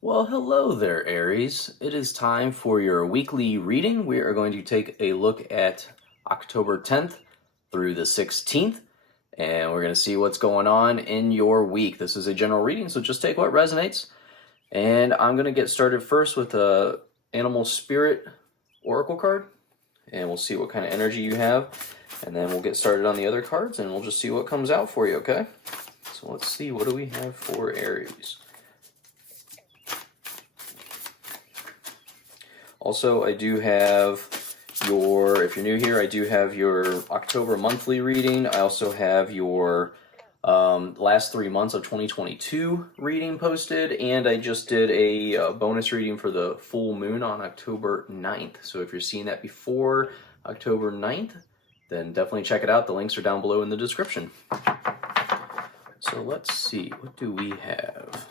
Well, hello there, Aries. It is time for your weekly reading. We are going to take a look at October 10th through the 16th, and we're going to see what's going on in your week. This is a general reading, so just take what resonates. And I'm going to get started first with a Animal Spirit Oracle card, and we'll see what kind of energy you have. And then we'll get started on the other cards, and we'll just see what comes out for you, okay? So let's see, what do we have for Aries? Also, I do have if you're new here, I do have your October monthly reading. I also have your last 3 months of 2022 reading posted, and I just did a bonus reading for the full moon on October 9th. So if you're seeing that before October 9th, then definitely check it out. The links are down below in the description. So let's see, what do we have?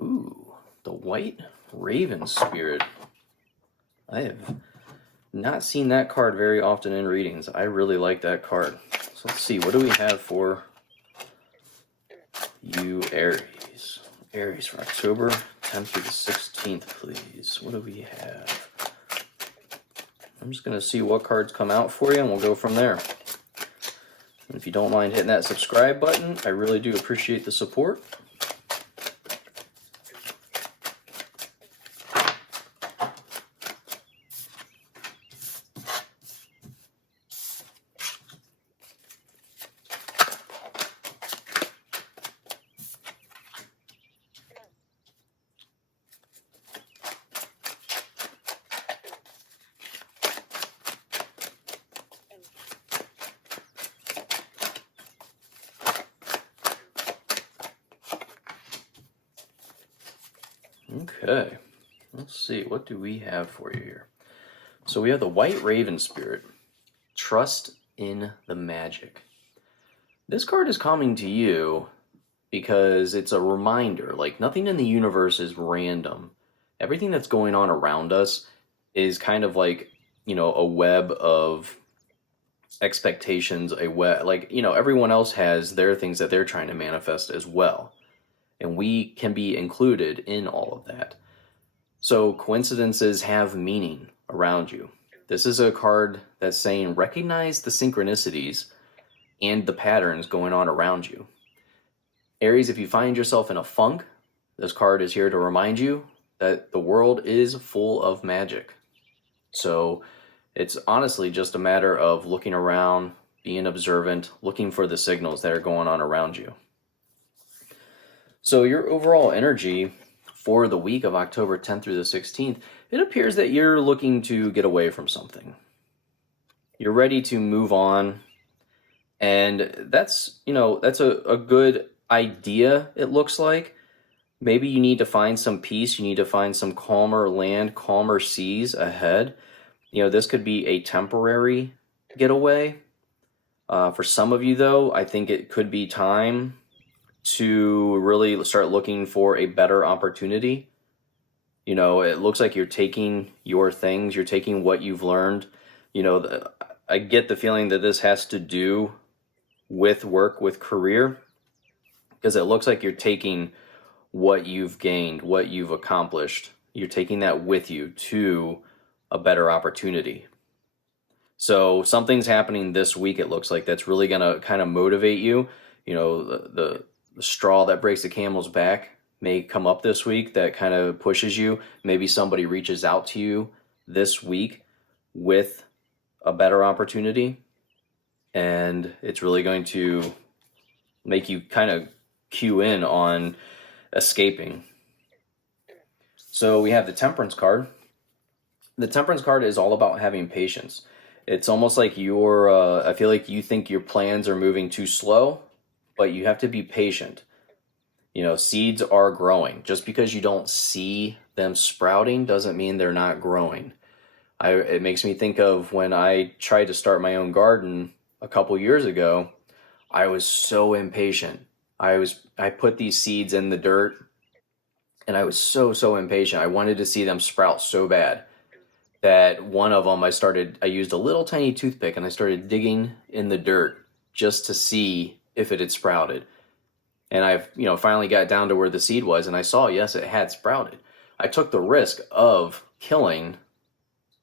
Ooh, the White Raven Spirit. I have not seen that card very often in readings. I really like that card. So let's see, what do we have for you, Aries? Aries for October 10th through the 16th, please. What do we have? I'm just going to see what cards come out for you, and we'll go from there. And if you don't mind hitting that subscribe button, I really do appreciate the support. Okay, let's see, what do we have for you here? So we have the White Raven Spirit. Trust in the magic. This card is coming to you because it's a reminder, like nothing in the universe is random. Everything that's going on around us is kind of like, a web of expectations, a web, like, everyone else has their things that they're trying to manifest as well. And we can be included in all of that. So coincidences have meaning around you. This is a card that's saying recognize the synchronicities and the patterns going on around you. Aries, if you find yourself in a funk, this card is here to remind you that the world is full of magic. So it's honestly just a matter of looking around, being observant, looking for the signals that are going on around you. So your overall energy for the week of October 10th through the 16th, it appears that you're looking to get away from something. You're ready to move on. And that's a good idea, it looks like. Maybe you need to find some peace. You need to find some calmer land, calmer seas ahead. This could be a temporary getaway. For some of you, though, I think it could be time to really start looking for a better opportunity. It looks like you're taking your things, you're taking what you've learned. I get the feeling that this has to do with work, with career, because it looks like you're taking what you've gained, what you've accomplished, you're taking that with you to a better opportunity. So something's happening this week, it looks like, that's really going to kind of motivate you. The straw that breaks the camel's back may come up this week that kind of pushes you. Maybe somebody reaches out to you this week with a better opportunity, and it's really going to make you kind of cue in on escaping. So we have the Temperance card. The Temperance card is all about having patience. It's almost like I feel like you think your plans are moving too slow, but you have to be patient. Seeds are growing. Just because you don't see them sprouting doesn't mean they're not growing. It makes me think of when I tried to start my own garden a couple years ago. I was so impatient. I put these seeds in the dirt, and I was so impatient. I wanted to see them sprout so bad that one of them I used a little tiny toothpick and I started digging in the dirt just to see if it had sprouted. And I've, finally got down to where the seed was, and I saw, yes, it had sprouted. I took the risk of killing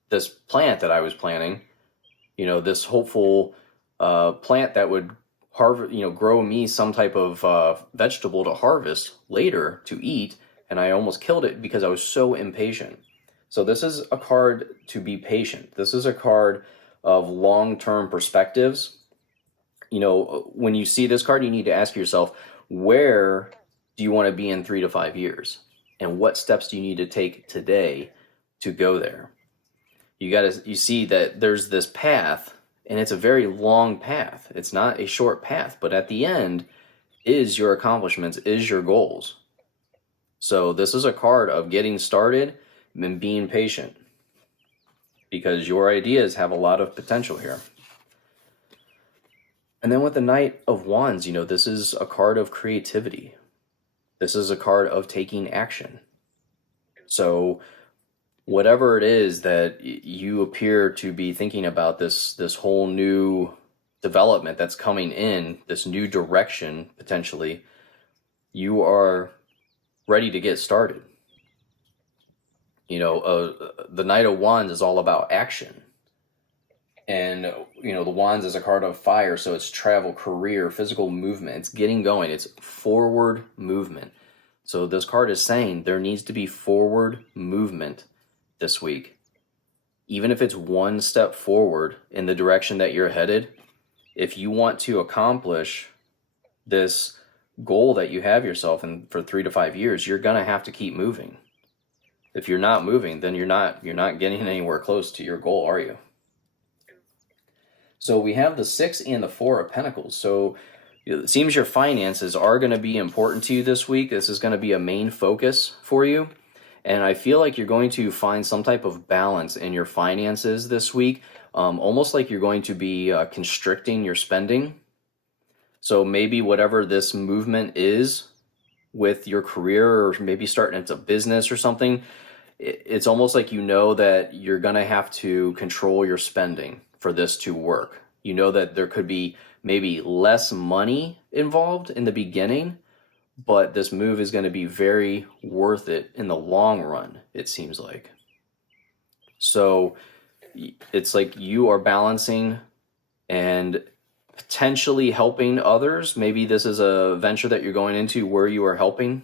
this plant that I was planting, this hopeful plant that would grow me some type of vegetable to harvest later to eat, and I almost killed it because I was so impatient. So this is a card to be patient. This is a card of long-term perspectives. When you see this card, you need to ask yourself, where do you want to be in 3 to 5 years? And what steps do you need to take today to go there? You see that there's this path, and it's a very long path. It's not a short path, but at the end is your accomplishments, is your goals. So this is a card of getting started and being patient, because your ideas have a lot of potential here. And then with the Knight of Wands, this is a card of creativity. This is a card of taking action. So whatever it is that you appear to be thinking about, this whole new development that's coming in, this new direction potentially, you are ready to get started. The Knight of Wands is all about action. And, the Wands is a card of fire, so it's travel, career, physical movement. It's getting going. It's forward movement. So this card is saying there needs to be forward movement this week. Even if it's one step forward in the direction that you're headed, if you want to accomplish this goal that you have yourself in for 3 to 5 years, you're going to have to keep moving. If you're not moving, then you're not getting anywhere close to your goal, are you? So we have the 6 and the 4 of Pentacles. So it seems your finances are going to be important to you this week. This is going to be a main focus for you. And I feel like you're going to find some type of balance in your finances this week, almost like you're going to be constricting your spending. So maybe whatever this movement is with your career, or maybe starting into business or something, it's almost like that you're going to have to control your spending for this to work. That there could be maybe less money involved in the beginning, but this move is going to be very worth it in the long run, it seems like. So it's like you are balancing and potentially helping others. Maybe this is a venture that you're going into where you are helping.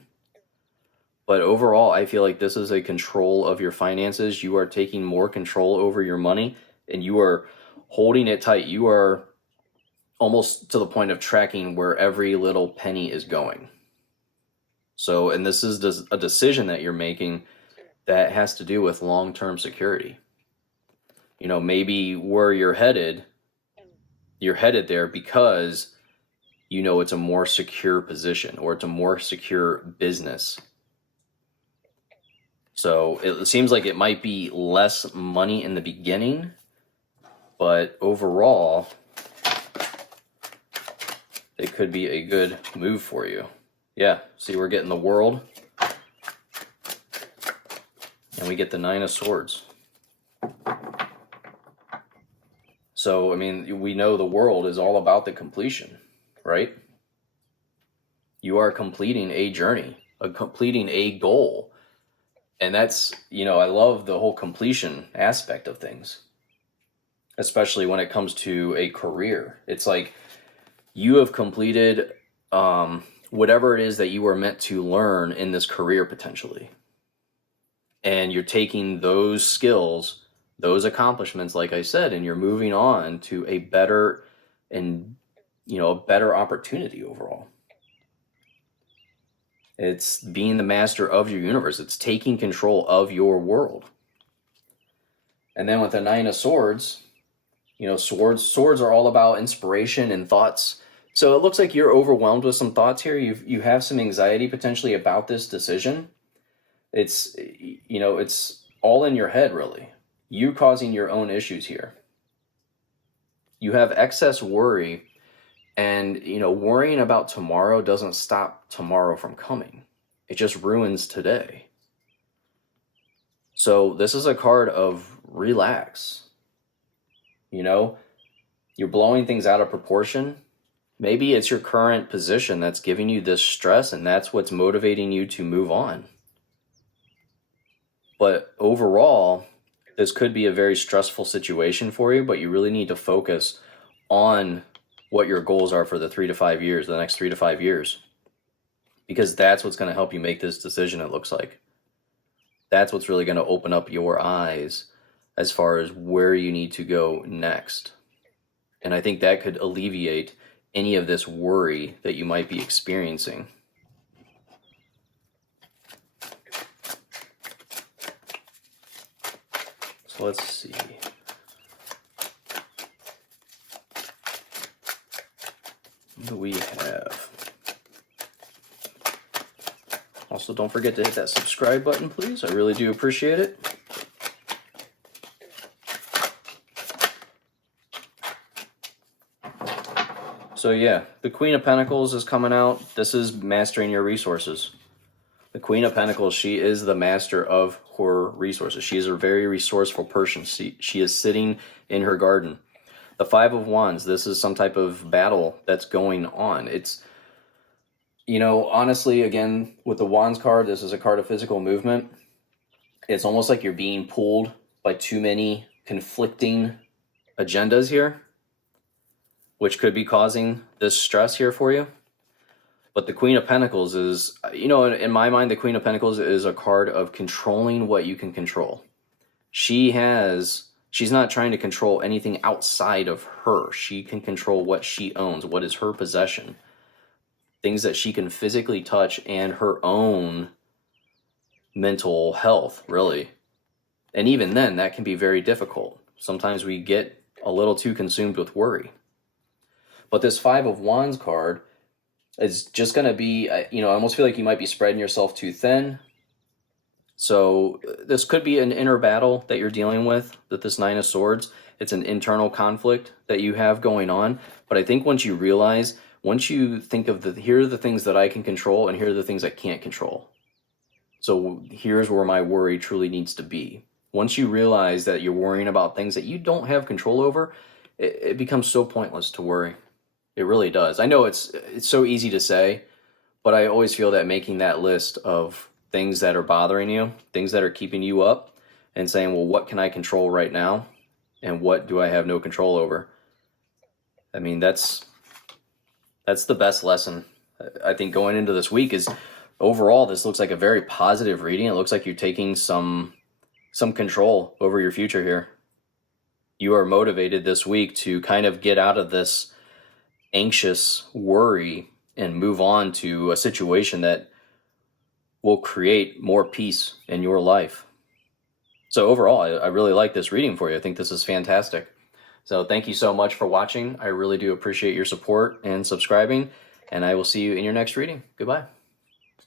But overall, I feel like this is a control of your finances. You are taking more control over your money, and you are holding it tight. You are almost to the point of tracking where every little penny is going. So, and this is a decision that you're making that has to do with long-term security. Maybe where you're headed there because it's a more secure position, or it's a more secure business. So it seems like it might be less money in the beginning, but overall, it could be a good move for you. Yeah, see, we're getting the World, and we get the 9 of Swords. So, we know the World is all about the completion, right? You are completing a journey, completing a goal. And that's, I love the whole completion aspect of things, especially when it comes to a career. It's like you have completed whatever it is that you were meant to learn in this career potentially. And you're taking those skills, those accomplishments, like I said, and you're moving on to a better a better opportunity overall. It's being the master of your universe. It's taking control of your world. And then with the 9 of Swords, swords are all about inspiration and thoughts. So it looks like you're overwhelmed with some thoughts here. You have some anxiety potentially about this decision. It's all in your head, really. You causing your own issues here. You have excess worry. And, worrying about tomorrow doesn't stop tomorrow from coming. It just ruins today. So this is a card of relax. You're blowing things out of proportion. Maybe it's your current position that's giving you this stress, and that's what's motivating you to move on. But overall, this could be a very stressful situation for you, but you really need to focus on what your goals are for the 3 to 5 years, the next 3 to 5 years, because that's what's going to help you make this decision, it looks like. That's what's really going to open up your eyes as far as where you need to go next. And I think that could alleviate any of this worry that you might be experiencing. So let's see. What do we have? Also, don't forget to hit that subscribe button, please. I really do appreciate it. So yeah, the Queen of Pentacles is coming out. This is mastering your resources. The Queen of Pentacles, she is the master of her resources. She is a very resourceful person. She is sitting in her garden. The Five of Wands, this is some type of battle that's going on. It's, you know, honestly, again, with the Wands card, this is a card of physical movement. It's almost like you're being pulled by too many conflicting agendas here, which could be causing this stress here for you. But the Queen of Pentacles is, you know, in my mind, the Queen of Pentacles is a card of controlling what you can control. She's not trying to control anything outside of her. She can control what she owns, what is her possession, things that she can physically touch, and her own mental health, really. And even then, that can be very difficult. Sometimes we get a little too consumed with worry. But this Five of Wands card is just going to be, you know, I almost feel like you might be spreading yourself too thin. So this could be an inner battle that you're dealing with this Nine of Swords. It's an internal conflict that you have going on. But I think once you realize, once you think of here are the things that I can control and here are the things I can't control. So here's where my worry truly needs to be. Once you realize that you're worrying about things that you don't have control over, it becomes so pointless to worry. It really does. I know it's so easy to say, but I always feel that making that list of things that are bothering you, things that are keeping you up, and saying, well, what can I control right now? And what do I have no control over? I mean, that's the best lesson. I think going into this week is, overall, this looks like a very positive reading. It looks like you're taking some control over your future here. You are motivated this week to kind of get out of this anxious worry and move on to a situation that will create more peace in your life. So overall, I really like this reading for you. I think this is fantastic. So thank you so much for watching. I really do appreciate your support and subscribing, and I will see you in your next reading. Goodbye.